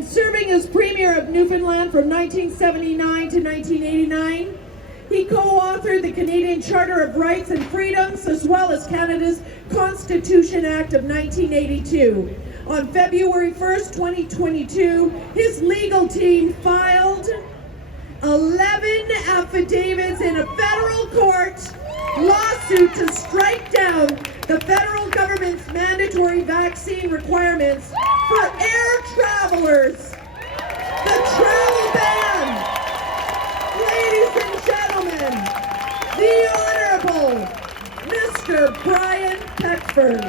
Serving as Premier of Newfoundland from 1979 to 1989, he co-authored the Canadian Charter of Rights and Freedoms as well as Canada's Constitution Act of 1982. On February 1st, 2022, his legal team filed 11 affidavits in a federal court lawsuit to strike down the federal government's mandatory vaccine requirements for air travelers. The travel ban. Ladies and gentlemen, the Honorable Mr. Brian Peckford.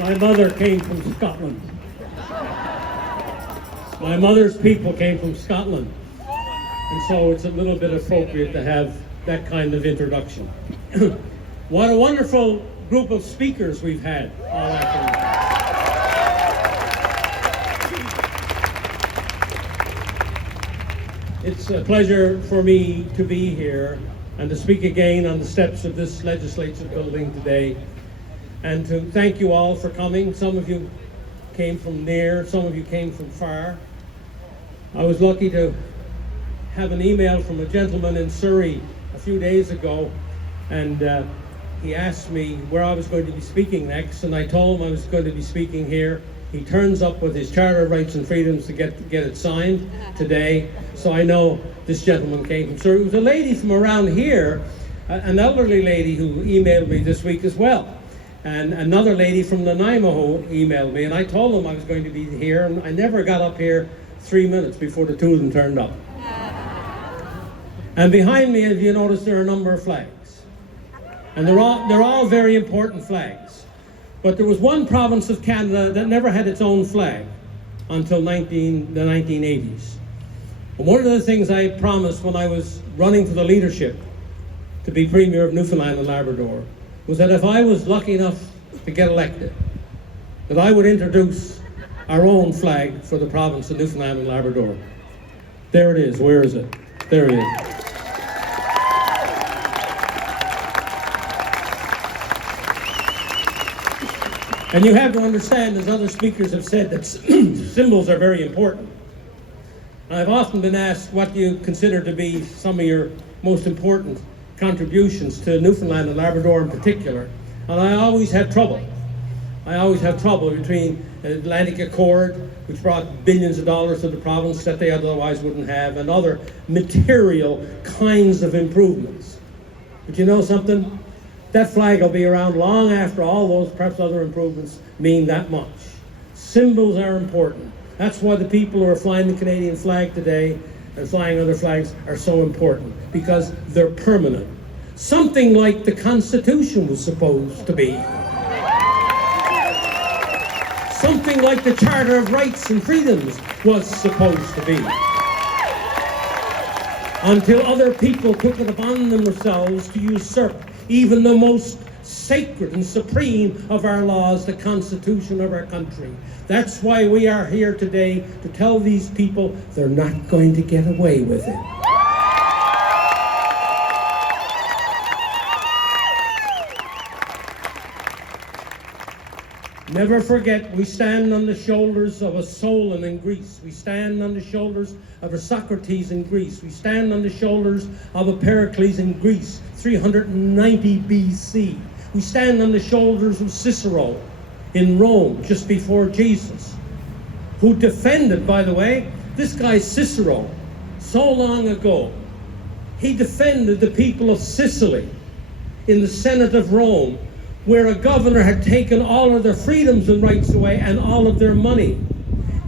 My mother came from Scotland. My mother's people came from Scotland. And so it's a little bit appropriate to have that kind of introduction. What a wonderful group of speakers we've had all afternoon. It's a pleasure for me to be here and to speak again on the steps of this legislature building today, and to thank you all for coming. Some of you came from near, some of you came from far. I was lucky to have an email from a gentleman in Surrey a few days ago, and he asked me where I was going to be speaking next, and I told him I was going to be speaking here. He turns up with his Charter of Rights and Freedoms to get it signed today, so I know this gentleman came from Surrey. It was a lady from around here, an elderly lady who emailed me this week as well. And another lady from Nanaimo emailed me, and I told them I was going to be here, and I never got up here 3 minutes before the two of them turned up. And behind me, as you notice, there are a number of flags. And they're all very important flags. But there was one province of Canada that never had its own flag until the 1980s. And one of the things I promised when I was running for the leadership to be Premier of Newfoundland and Labrador was that if I was lucky enough to get elected, that I would introduce our own flag for the province of Newfoundland and Labrador. There it is. Where is it? There it is. And you have to understand, as other speakers have said, that symbols are very important. I've often been asked what you consider to be some of your most important contributions to Newfoundland and Labrador in particular, and I always have trouble. I always have trouble between the Atlantic Accord, which brought billions of dollars to the province that they otherwise wouldn't have, and other material kinds of improvements. But you know something? That flag will be around long after all those perhaps other improvements mean that much. Symbols are important. That's why the people who are flying the Canadian flag today and flying other flags are so important, because they're permanent. Something like the Constitution was supposed to be. Something like the Charter of Rights and Freedoms was supposed to be. Until other people took it upon themselves to usurp even the most sacred and supreme of our laws, the Constitution of our country. That's why we are here today, to tell these people they're not going to get away with it. Never forget, we stand on the shoulders of a Solon in Greece. We stand on the shoulders of a Socrates in Greece. We stand on the shoulders of a Pericles in Greece, 390 BC. We stand on the shoulders of Cicero in Rome, just before Jesus, who defended, by the way, this guy Cicero, so long ago, he defended the people of Sicily in the Senate of Rome, where a governor had taken all of their freedoms and rights away and all of their money.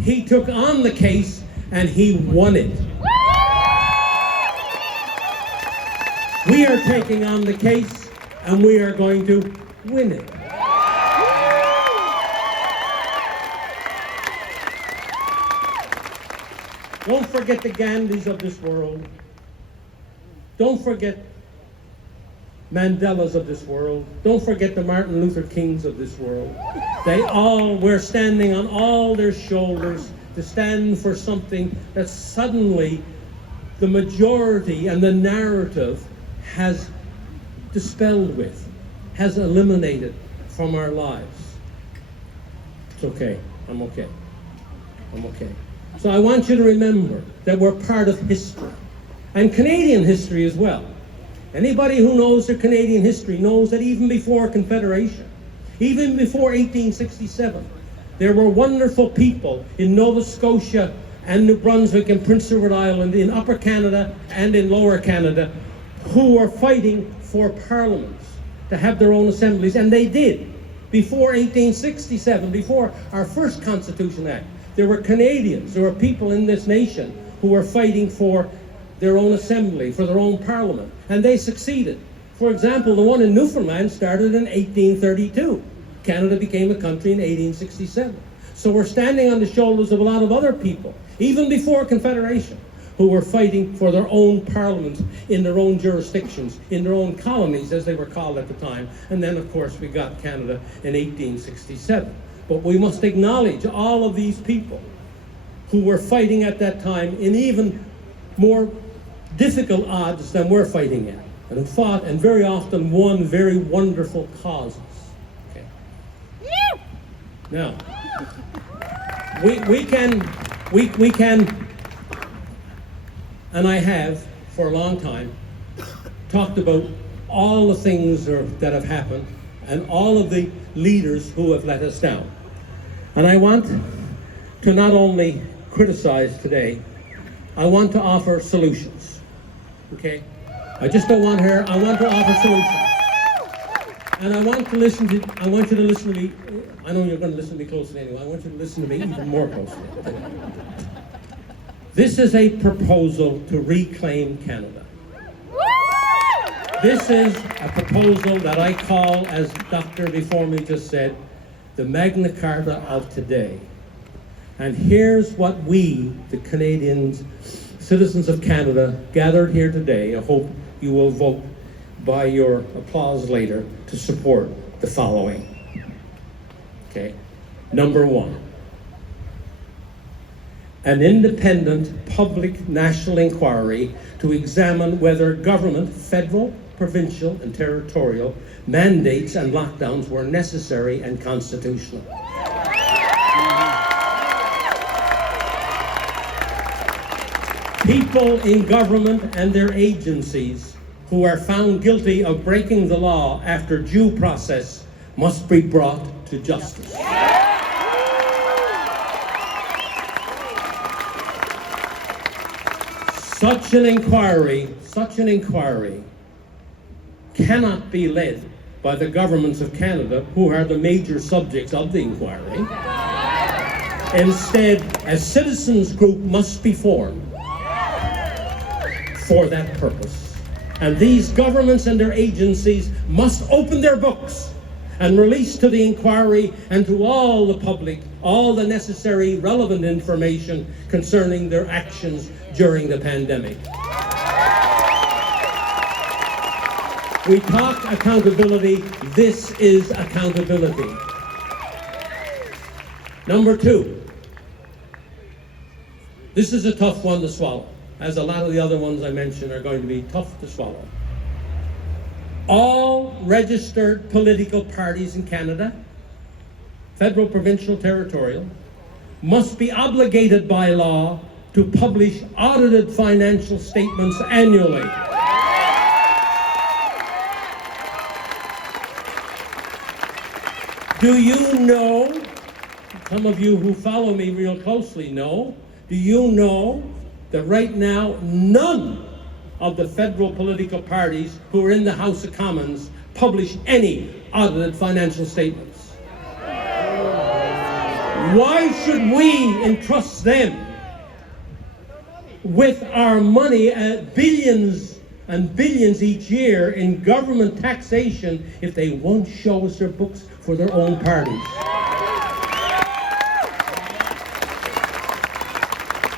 He took on the case and he won it. We are taking on the case and we are going to win it. Don't forget the Gandhis of this world. Don't forget Mandelas of this world. Don't forget the Martin Luther Kings of this world. They all were standing on all their shoulders to stand for something that suddenly the majority and the narrative has dispelled with, has eliminated from our lives. It's okay. I'm okay. I'm okay. So I want you to remember that we're part of history, and Canadian history as well. Anybody who knows their Canadian history knows that even before Confederation, even before 1867, there were wonderful people in Nova Scotia and New Brunswick and Prince Edward Island, in Upper Canada and in Lower Canada, who were fighting for parliaments to have their own assemblies, and they did. Before 1867, before our first Constitution Act, there were Canadians, there were people in this nation who were fighting for their own assembly, for their own parliament, and they succeeded. For example, the one in Newfoundland started in 1832. Canada became a country in 1867. So we're standing on the shoulders of a lot of other people, even before Confederation, who were fighting for their own parliaments in their own jurisdictions, in their own colonies, as they were called at the time. And then, of course, we got Canada in 1867. But we must acknowledge all of these people who were fighting at that time in even more difficult odds than we're fighting in, and who fought and very often won very wonderful causes. Okay. Now, we can, and I have for a long time, talked about all the things that have happened and all of the leaders who have let us down. And I want to not only criticize today, I want to offer solutions. Okay? I just don't want her, I want to offer solutions. And I want you to listen to me. I know you're going to listen to me closely anyway. I want you to listen to me even more closely. This is a proposal to reclaim Canada. This is a proposal that I call, as Dr. before me just said, the Magna Carta of today. And here's what we, the Canadians, citizens of Canada, gathered here today. I hope you will vote by your applause later to support the following. Okay. Number one, an independent public national inquiry to examine whether government, federal, provincial, and territorial mandates and lockdowns were necessary and constitutional. People in government and their agencies who are found guilty of breaking the law after due process must be brought to justice. Such an inquiry cannot be led by the governments of Canada, who are the major subjects of the inquiry. Instead, a citizens group must be formed for that purpose. And these governments and their agencies must open their books and release to the inquiry and to all the public all the necessary relevant information concerning their actions during the pandemic. We talk accountability. This is accountability. Number two, this is a tough one to swallow, as a lot of the other ones I mentioned are going to be tough to swallow. All registered political parties in Canada federal, provincial, territorial, must be obligated by law to publish audited financial statements annually. Do you know, some of you who follow me real closely know, do you know that right now none of the federal political parties who are in the House of Commons publish any audited financial statements? Why should we entrust them with our money, billions and billions each year in government taxation, if they won't show us their books for their own parties?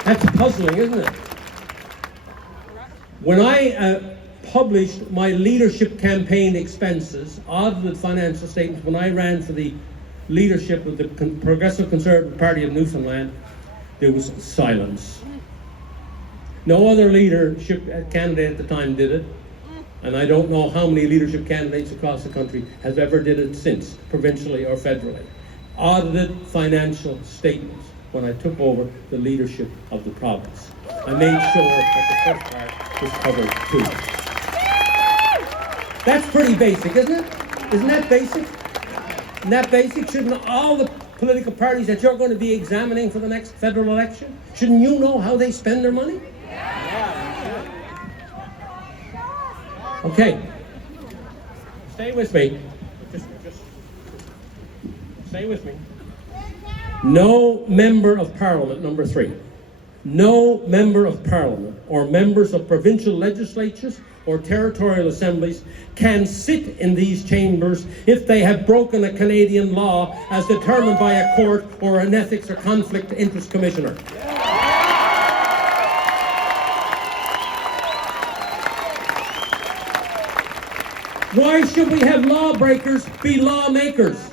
That's puzzling, isn't it? When I published my leadership campaign expenses, audited financial statements, when I ran for the leadership of the Progressive Conservative Party of Newfoundland, there was silence. No other leadership candidate at the time did it, and I don't know how many leadership candidates across the country have ever did it since, provincially or federally. Audited financial statements when I took over the leadership of the province. I made sure that the first part was covered too. That's pretty basic, isn't it? Isn't that basic? Isn't that basic? Shouldn't all the political parties that you're going to be examining for the next federal election, shouldn't you know how they spend their money? Okay. Stay with me. Just stay with me. No member of Parliament, number 3, no member of Parliament or members of provincial legislatures or territorial assemblies can sit in these chambers if they have broken a Canadian law as determined by a court or an ethics or conflict of interest commissioner. Why should we have lawbreakers be lawmakers?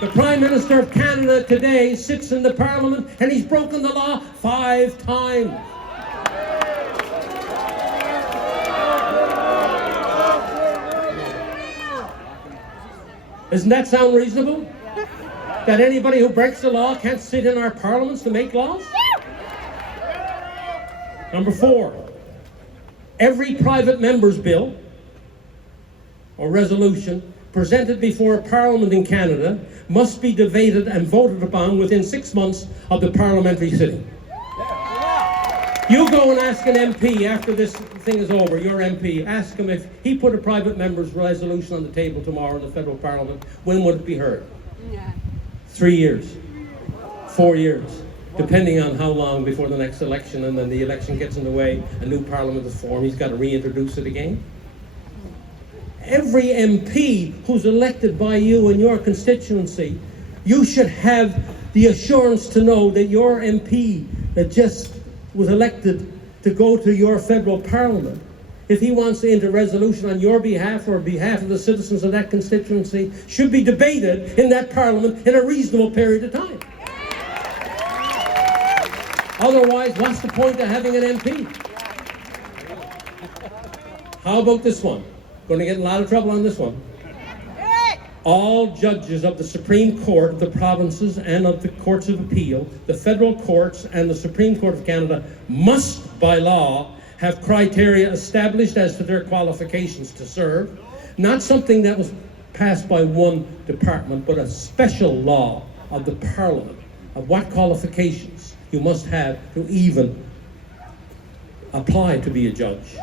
The Prime Minister of Canada today sits in the Parliament and he's broken the law 5 times. Doesn't that sound reasonable? That anybody who breaks the law can't sit in our parliaments to make laws? Number 4, every private member's bill or resolution presented before a parliament in Canada must be debated and voted upon within 6 months of the parliamentary sitting. You go and ask an MP after this thing is over, your MP, ask him if he put a private member's resolution on the table tomorrow in the federal parliament, when would it be heard? 3 years, 4 years, depending on how long before the next election, and then the election gets in the way, a new parliament is formed, he's got to reintroduce it again. Every MP who's elected by you in your constituency, you should have the assurance to know that your MP that just was elected to go to your federal parliament, if he wants to enter a resolution on your behalf or behalf of the citizens of that constituency, should be debated in that parliament in a reasonable period of time. Otherwise, what's the point of having an MP? How about this one? Going to get in a lot of trouble on this one. All judges of the Supreme Court of the provinces and of the courts of appeal, the federal courts and the Supreme Court of Canada must, by law, have criteria established as to their qualifications to serve. Not something that was passed by one department, but a special law of the Parliament of what qualifications you must have to even apply to be a judge.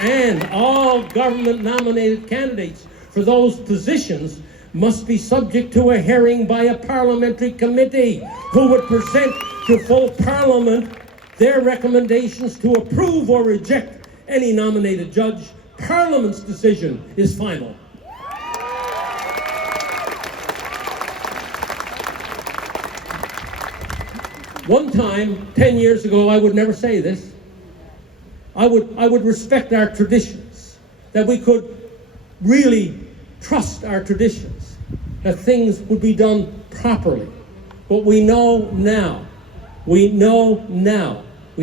And all government-nominated candidates for those positions must be subject to a hearing by a parliamentary committee who would present to full Parliament their recommendations to approve or reject any nominated judge. Parliament's decision is final. One time, 10 years ago, I would never say this. I would respect our traditions, that we could really trust our traditions, that things would be done properly. But we know now, we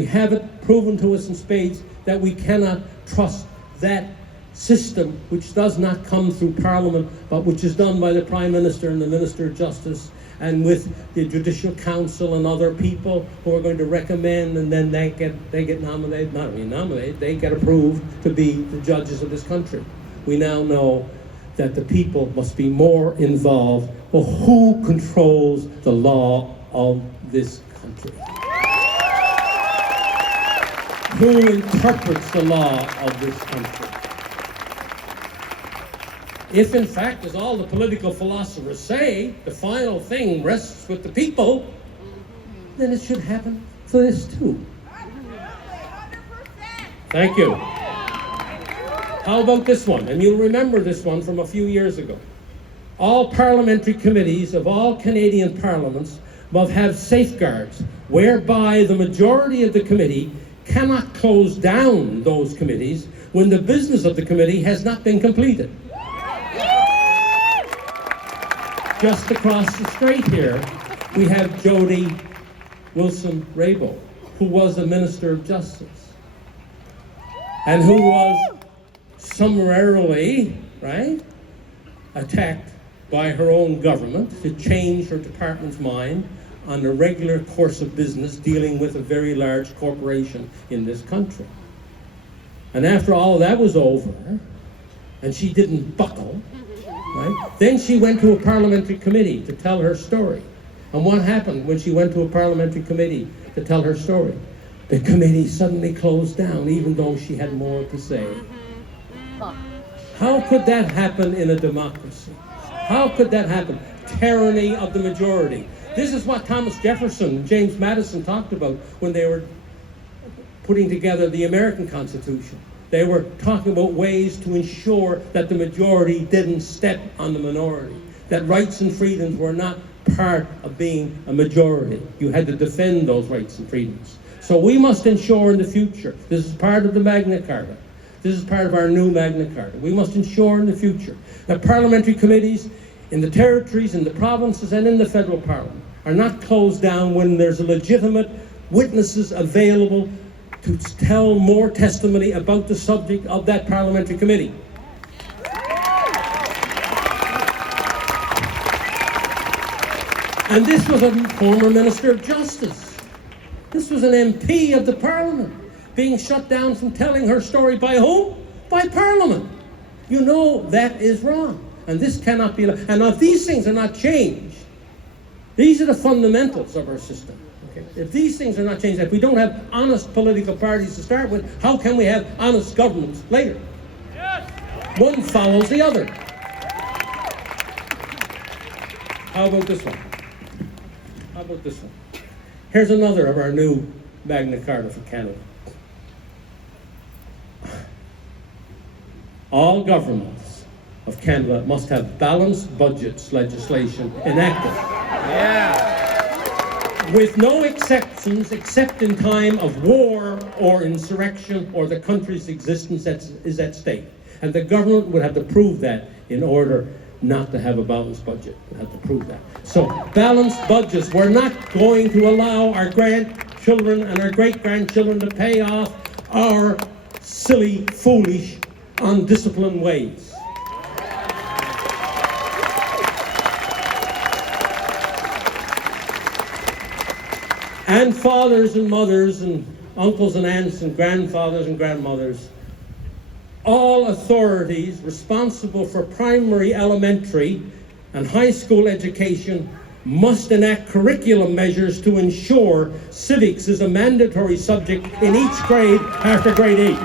have it proven to us in spades that we cannot trust that system which does not come through Parliament, but which is done by the Prime Minister and the Minister of Justice, and with the Judicial Council and other people who are going to recommend, and then they get nominated, not only nominated, they get approved to be the judges of this country. We now know that the people must be more involved. Well, who controls the law of this country? Who interprets the law of this country? If in fact, as all the political philosophers say, the final thing rests with the people, then it should happen for this too. Thank you. How about this one? And you'll remember this one from a few years ago. All parliamentary committees of all Canadian parliaments must have safeguards whereby the majority of the committee cannot close down those committees when the business of the committee has not been completed. Just across the street here, we have Jody Wilson-Raybould, who was the Minister of Justice, and who was summarily, right, attacked by her own government to change her department's mind on the regular course of business dealing with a very large corporation in this country. And after all that was over, and she didn't buckle, right, then she went to a parliamentary committee to tell her story. And what happened when she went to a parliamentary committee to tell her story? The committee suddenly closed down, even though she had more to say. How could that happen in a democracy? How could that happen? Tyranny of the majority. This is what Thomas Jefferson and James Madison talked about when they were putting together the American Constitution. They were talking about ways to ensure that the majority didn't step on the minority, that rights and freedoms were not part of being a majority. You had to defend those rights and freedoms. So we must ensure in the future, this is part of the Magna Carta, this is part of our new Magna Carta, we must ensure in the future that parliamentary committees in the territories, in the provinces, and in the federal parliament are not closed down when there's legitimate witnesses available to tell more testimony about the subject of that parliamentary committee. And this was a former Minister of Justice. This was an MP of the Parliament being shut down from telling her story by whom? By Parliament. You know that is wrong. And this cannot be allowed. And if these things are not changed, these are the fundamentals of our system. Okay? If these things are not changed, if we don't have honest political parties to start with, how can we have honest governments later? Yes. One follows the other. How about this one? How about this one? Here's another of our new Magna Carta for Canada. All governments of Canada must have balanced budgets legislation enacted. Yeah. With no exceptions except in time of war or insurrection or the country's existence is at stake. And the government would have to prove that in order not to have a balanced budget. We'll have to prove that. So balanced budgets, we're not going to allow our grandchildren and our great-grandchildren to pay off our silly, foolish, undisciplined ways. And fathers and mothers and uncles and aunts and grandfathers and grandmothers, all authorities responsible for primary, elementary, and high school education must enact curriculum measures to ensure civics is a mandatory subject in each grade after grade 8.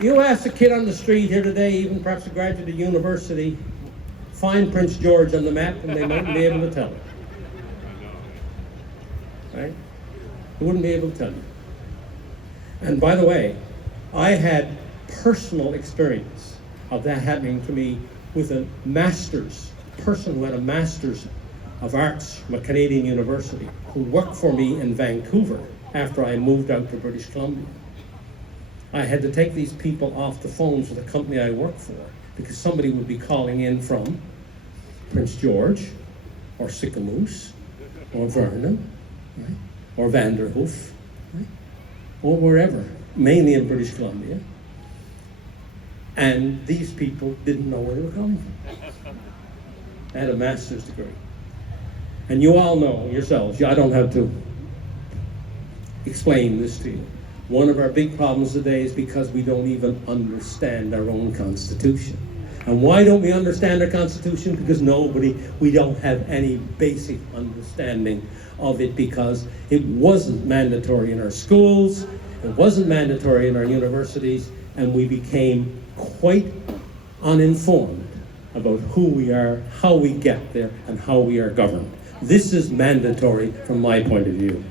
You ask a kid on the street here today, even perhaps a graduate of university, find Prince George on the map, and they mightn't be able to tell it. Right? They wouldn't be able to tell you. And by the way, I had personal experience of that happening to me with a person who had a master's of arts from a Canadian university, who worked for me in Vancouver after I moved out to British Columbia. I had to take these people off the phones with the company I worked for because somebody would be calling in from Prince George or Sicamous or Vernon, right? Or Vanderhoof, right? Or wherever, mainly in British Columbia. And these people didn't know where they were coming from. They had a master's degree. And you all know yourselves, I don't have to explain this to you. One of our big problems today is because we don't even understand our own Constitution. And why don't we understand our Constitution? Because we don't have any basic understanding of it, because it wasn't mandatory in our schools, it wasn't mandatory in our universities, and we became quite uninformed about who we are, how we get there, and how we are governed. This is mandatory from my point of view.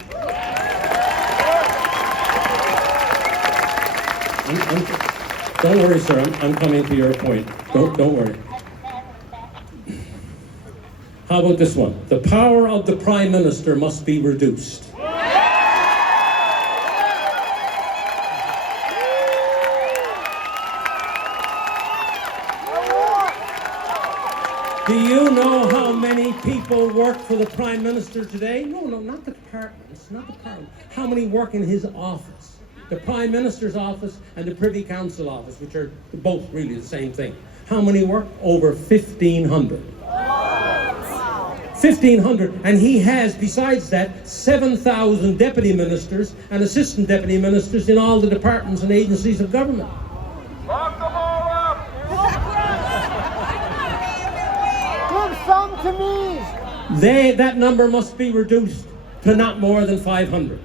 Don't worry, sir, I'm coming to your point. Don't worry. How about this one? The power of the Prime Minister must be reduced. Do you know how many people work for the Prime Minister today? No, not the departments, not the Parliament. How many work in his office? The Prime Minister's office and the Privy Council office, which are both really the same thing. How many work? Over 1,500. 1,500, and he has, besides that, 7,000 deputy ministers and assistant deputy ministers in all the departments and agencies of government. Lock them all up! Give some to me! That number must be reduced to not more than 500.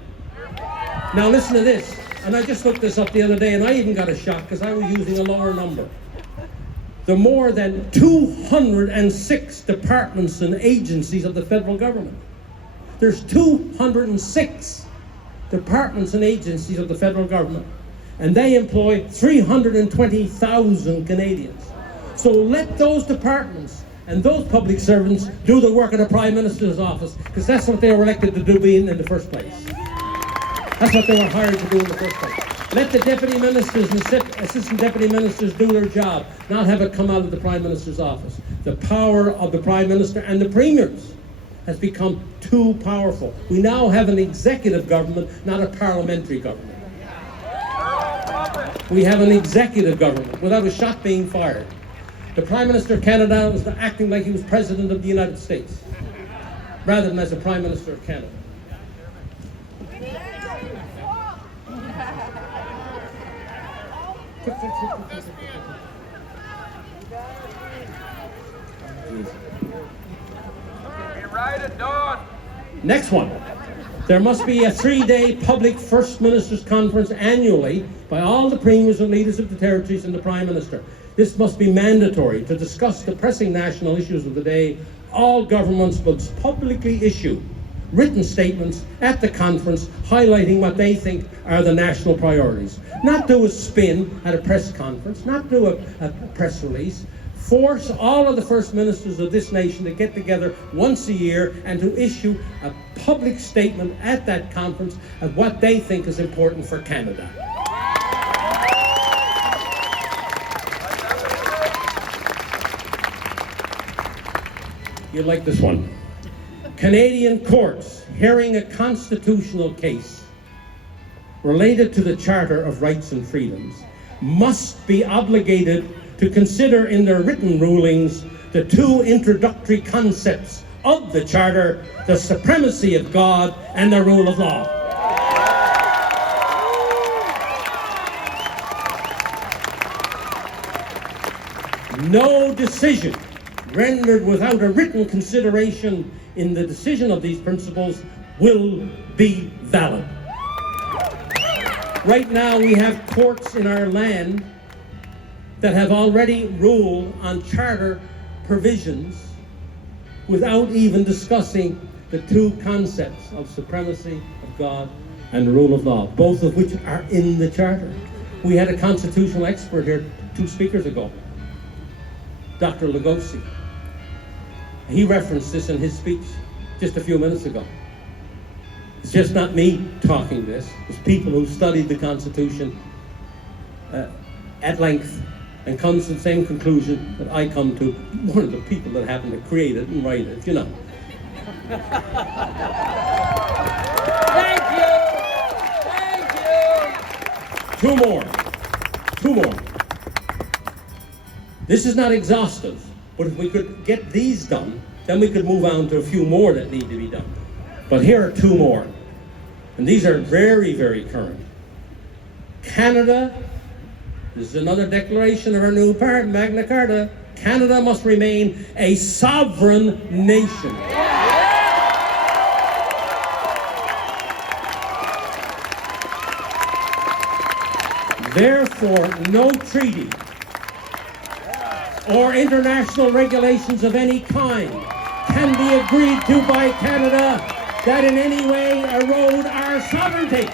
Now listen to this, and I just looked this up the other day, and I even got a shock because I was using a lower number. The more than 206 departments and agencies of the federal government. There's 206 departments and agencies of the federal government, and they employ 320,000 Canadians. So let those departments and those public servants do the work of the Prime Minister's office, because that's what they were elected to do in the first place. That's what they were hired to do in the first place. Let the deputy ministers and assistant deputy ministers do their job, not have it come out of the Prime Minister's office. The power of the Prime Minister and the premiers has become too powerful. We now have an executive government, not a parliamentary government. We have an executive government without a shot being fired. The Prime Minister of Canada was acting like he was President of the United States, rather than as the Prime Minister of Canada. Next one. There must be a 3-day public First Ministers' Conference annually by all the premiers and leaders of the territories and the Prime Minister. This must be mandatory to discuss the pressing national issues of the day. All governments must publicly issue written statements at the conference highlighting what they think are the national priorities. Not do a spin at a press conference, not do a press release. Force all of the First Ministers of this nation to get together once a year and to issue a public statement at that conference of what they think is important for Canada. You like this one? Canadian courts hearing a constitutional case related to the Charter of Rights and Freedoms must be obligated to consider in their written rulings the two introductory concepts of the Charter, the supremacy of God and the rule of law. No decision rendered without a written consideration in the decision of these principles will be valid. Right now we have courts in our land that have already ruled on charter provisions without even discussing the two concepts of supremacy of God and the rule of law, both of which are in the charter. We had a constitutional expert here 2 speakers ago, Dr. Lugosi. He referenced this in his speech just a few minutes ago. It's just not me talking this. It's people who studied the Constitution at length and comes to the same conclusion that I come to, one of the people that happened to create it and write it, you know. Thank you. Two more. This is not exhaustive, but if we could get these done, then we could move on to a few more that need to be done. But here are two more, and these are very, very current. Canada, this is another declaration of our new Magna Carta, Canada must remain a sovereign nation. Therefore, no treaty or international regulations of any kind can be agreed to by Canada that in any way erode our sovereignty.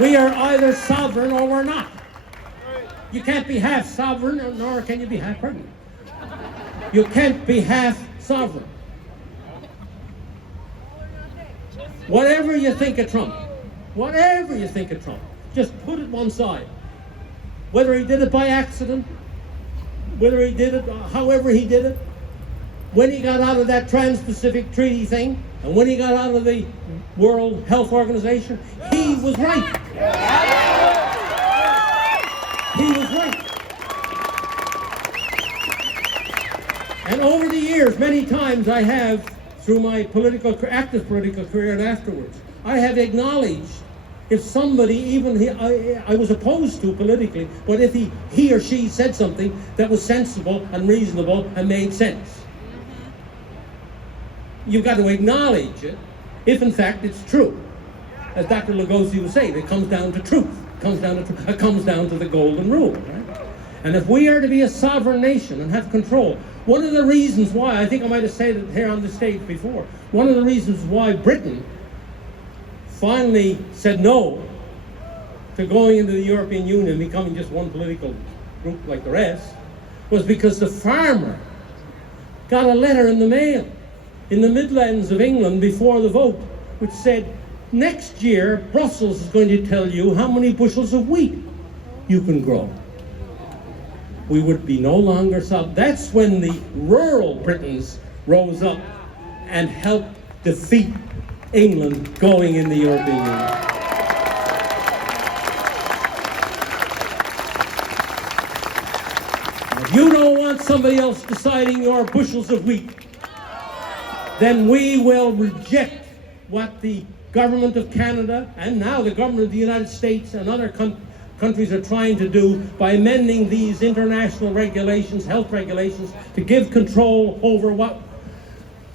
We are either sovereign or we're not. You can't be half sovereign, nor can you be half pregnant. You can't be half sovereign. Whatever you think of Trump, just put it one side. Whether he did it by accident, whether he did it, however he did it, when he got out of that Trans-Pacific Treaty thing, and when he got out of the World Health Organization, he was right. He was right. And over the years, many times I have, through my active political career and afterwards, I have acknowledged if somebody, even I was opposed to politically, but if he or she said something that was sensible and reasonable and made sense. You've got to acknowledge it if in fact it's true. As Dr. Lugosi would say, it comes down to truth. It comes down to the golden rule, right? And if we are to be a sovereign nation and have control, one of the reasons why, I think I might have said it here on the stage before, one of the reasons why Britain finally said no to going into the European Union, becoming just one political group like the rest, was because the farmer got a letter in the mail in the Midlands of England before the vote, which said, next year, Brussels is going to tell you how many bushels of wheat you can grow. We would be no longer sovereign. That's when the rural Britons rose up and helped defeat England going in the European Union. If you don't want somebody else deciding your bushels of wheat, then we will reject what the government of Canada and now the government of the United States and other countries are trying to do by amending these international regulations, health regulations, to give control over what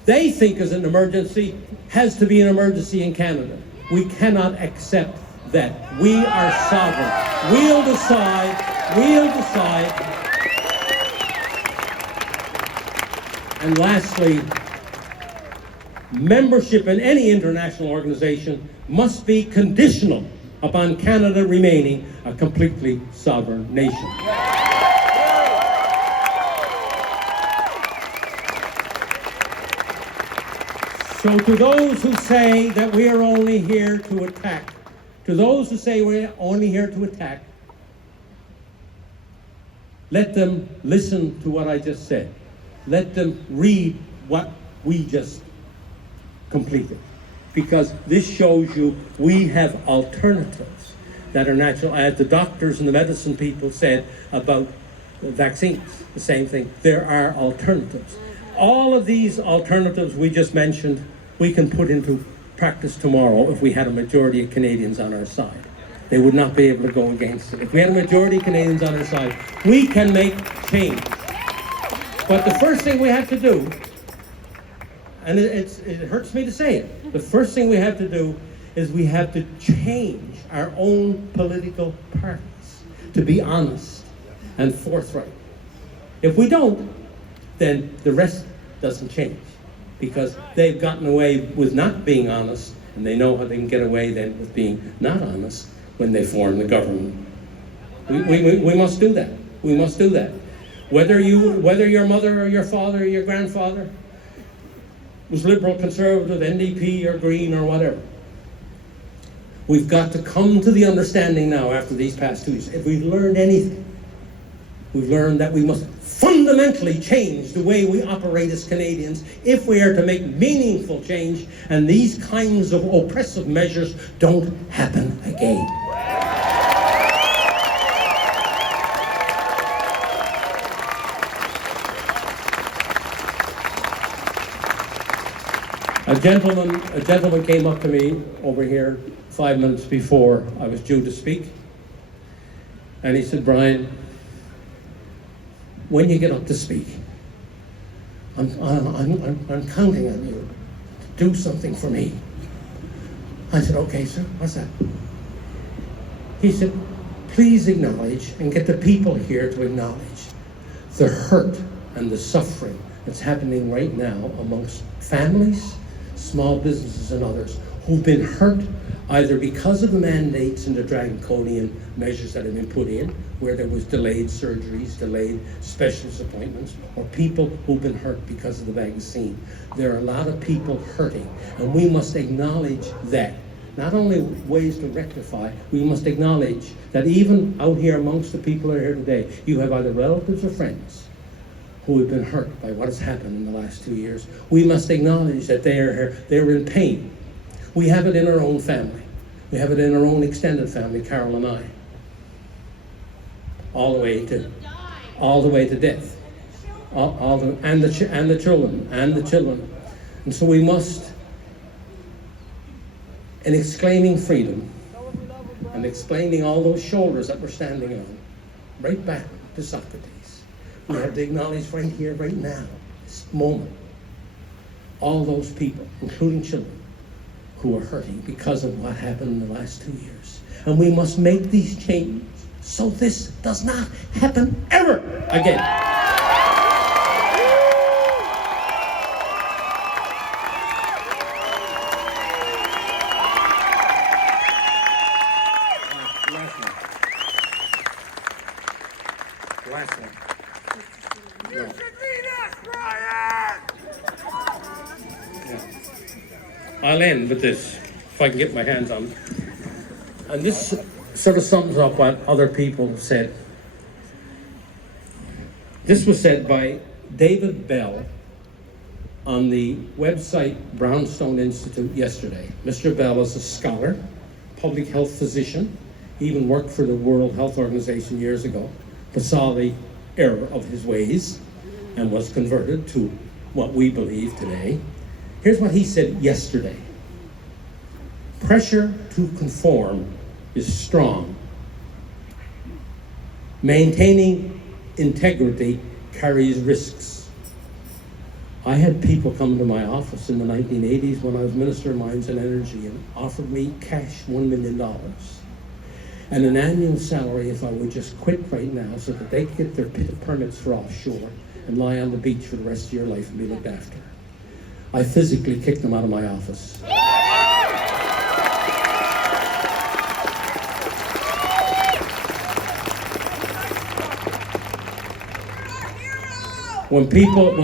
they think is an emergency has to be an emergency in Canada. We cannot accept that. We are sovereign. We'll decide. And lastly, membership in any international organization must be conditional upon Canada remaining a completely sovereign nation. So to those who say that we are only here to attack, let them listen to what I just said. Let them read what we just completed. Because this shows you we have alternatives that are natural. As the doctors and the medicine people said about vaccines, the same thing. There are alternatives. All of these alternatives we just mentioned, we can put into practice tomorrow if we had a majority of Canadians on our side. They would not be able to go against it. If we had a majority of Canadians on our side, we can make change. But the first thing we have to do, and it hurts me to say it, the first thing we have to do is we have to change our own political parties to be honest and forthright. If we don't, then the rest doesn't change, because they've gotten away with not being honest, and they know how they can get away then with being not honest when they form the government. We must do that. We must do that. Whether your mother or your father or your grandfather was Liberal, Conservative, NDP or Green or whatever. We've got to come to the understanding now after these past 2 years. If we've learned anything, we've learned that we must fundamentally change the way we operate as Canadians if we are to make meaningful change and these kinds of oppressive measures don't happen again. A gentleman came up to me over here 5 minutes before I was due to speak, and he said, "Brian, when you get up to speak, I'm counting on you to do something for me." I said, "Okay, sir, what's that?" He said, "Please acknowledge and get the people here to acknowledge the hurt and the suffering that's happening right now amongst families, small businesses and others who've been hurt either because of the mandates and the draconian measures that have been put in, where there was delayed surgeries, delayed specialist appointments, or people who've been hurt because of the vaccine. There are a lot of people hurting, and we must acknowledge that. Not only ways to rectify, we must acknowledge that even out here amongst the people that are here today, you have either relatives or friends who have been hurt by what has happened in the last 2 years. We must acknowledge that they're in pain. We have it in our own family. We have it in our own extended family, Carol and I. All the way to death. And the children. And so we must, in exclaiming freedom and explaining all those shoulders that we're standing on, right back to Socrates, we have to acknowledge right here, right now, this moment, all those people, including children, who are hurting because of what happened in the last 2 years. And we must make these changes so this does not happen ever again. Last one. You should lead us, Brian! I'll end with this, if I can get my hands on it. And this sort of sums up what other people said. This was said by David Bell on the website Brownstone Institute yesterday. Mr. Bell is a scholar, public health physician, he even worked for the World Health Organization years ago, but saw the error of his ways and was converted to what we believe today. Here's what he said yesterday. Pressure to conform is strong. Maintaining integrity carries risks. I had people come to my office in the 1980s when I was Minister of Mines and Energy and offered me cash $1 million and an annual salary if I would just quit right now so that they could get their permits for offshore and lie on the beach for the rest of your life and be looked after. I physically kicked them out of my office. When people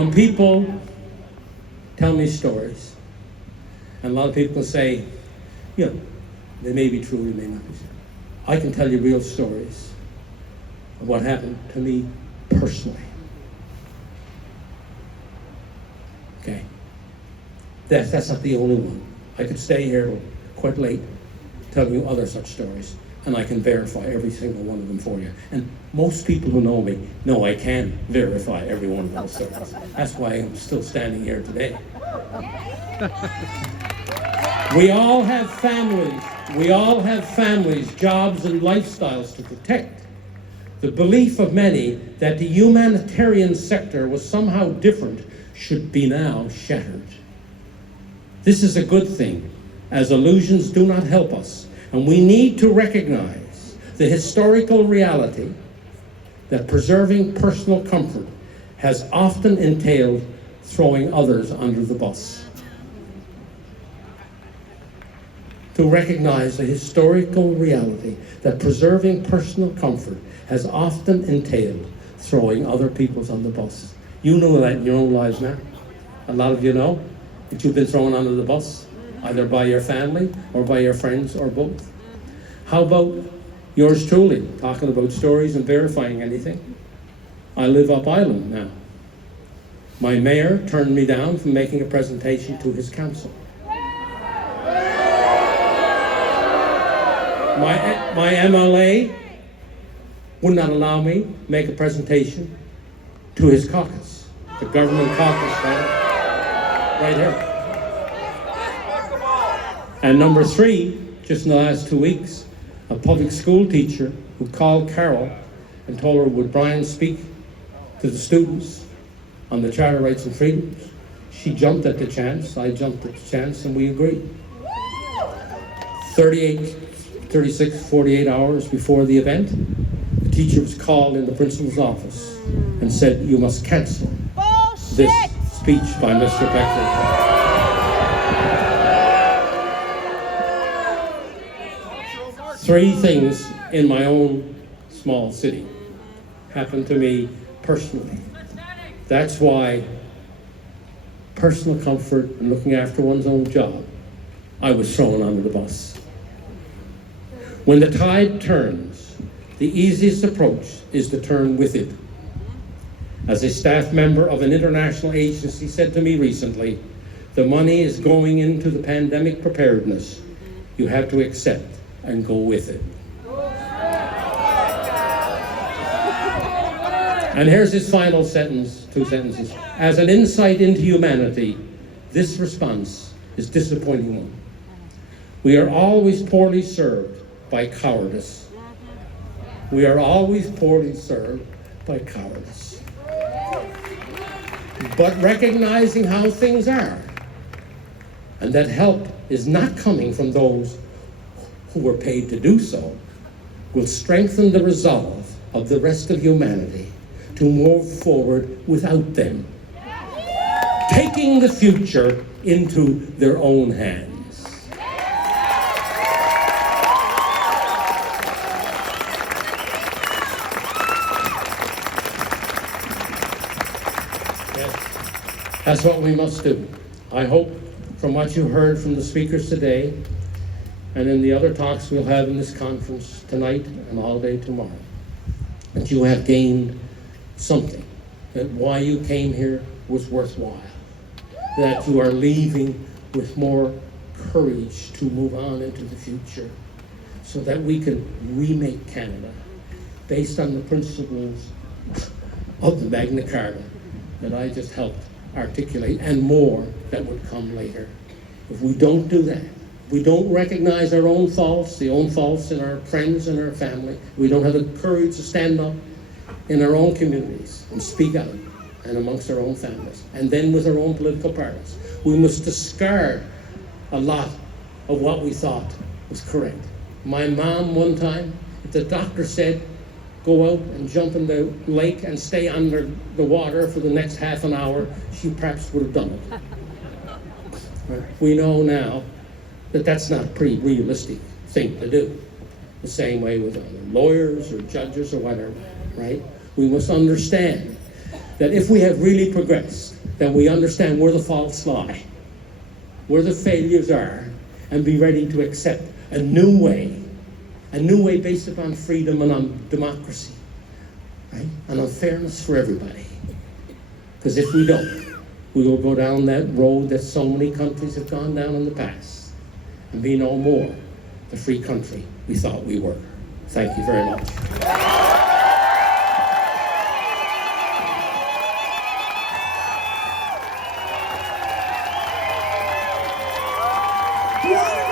tell me stories, and a lot of people say, you know, they may be true, they may not be true. I can tell you real stories of what happened to me personally. Okay? That's not the only one. I could stay here quite late telling you other such stories, and I can verify every single one of them for you. And most people who know me know I can verify every one of those stories. That's why I'm still standing here today. We all have families. We all have families, jobs, and lifestyles to protect. The belief of many that the humanitarian sector was somehow different should be now shattered. This is a good thing, as illusions do not help us, and we need to recognize the historical reality that preserving personal comfort has often entailed throwing others under the bus. To recognize the historical reality that preserving personal comfort has often entailed throwing other people's on the bus. You know that in your own lives now. A lot of you know that you've been thrown under the bus, either by your family or by your friends or both. How about yours truly, talking about stories and verifying anything? I live up island now. My mayor turned me down from making a presentation to his council. My MLA would not allow me to make a presentation to his caucus, the government caucus right here. And number three, just in the last 2 weeks, a public school teacher who called Carol and told her, would Brian speak to the students on the charter rights and freedoms? She jumped at the chance, I jumped at the chance, and we agreed. 48 hours before the event, the teacher was called in the principal's office and said, you must cancel this speech by Mr. Peckford. Three things in my own small city happened to me personally. That's why personal comfort and looking after one's own job, I was thrown under the bus. When the tide turns, the easiest approach is to turn with it. As a staff member of an international agency said to me recently, the money is going into the pandemic preparedness. You have to accept and go with it. And here's his final sentence, 2 sentences. As an insight into humanity, this response is a disappointing one. We are always poorly served by cowardice. We are always poorly served by cowardice. But recognizing how things are, and that help is not coming from those who were paid to do so, will strengthen the resolve of the rest of humanity to move forward without them, taking the future into their own hands. That's what we must do. I hope from what you heard from the speakers today and in the other talks we'll have in this conference tonight and all day tomorrow, that you have gained something, that why you came here was worthwhile, that you are leaving with more courage to move on into the future so that we can remake Canada based on the principles of the Magna Carta that I just helped articulate, and more that would come later. If we don't do that, we don't recognize our own faults, the own faults in our friends and our family, we don't have the courage to stand up in our own communities and speak out and amongst our own families, and then with our own political parties, we must discard a lot of what we thought was correct. My mom one time, if the doctor said, go out and jump in the lake and stay under the water for the next half an hour, she perhaps would have done it. We know now that that's not a pretty realistic thing to do. The same way with lawyers or judges or whatever, right? We must understand that if we have really progressed, then we understand where the faults lie, where the failures are, and be ready to accept a new way based upon freedom and on democracy, right? And on fairness for everybody. Because if we don't, we will go down that road that so many countries have gone down in the past and be no more the free country we thought we were. Thank you very much. Yeah.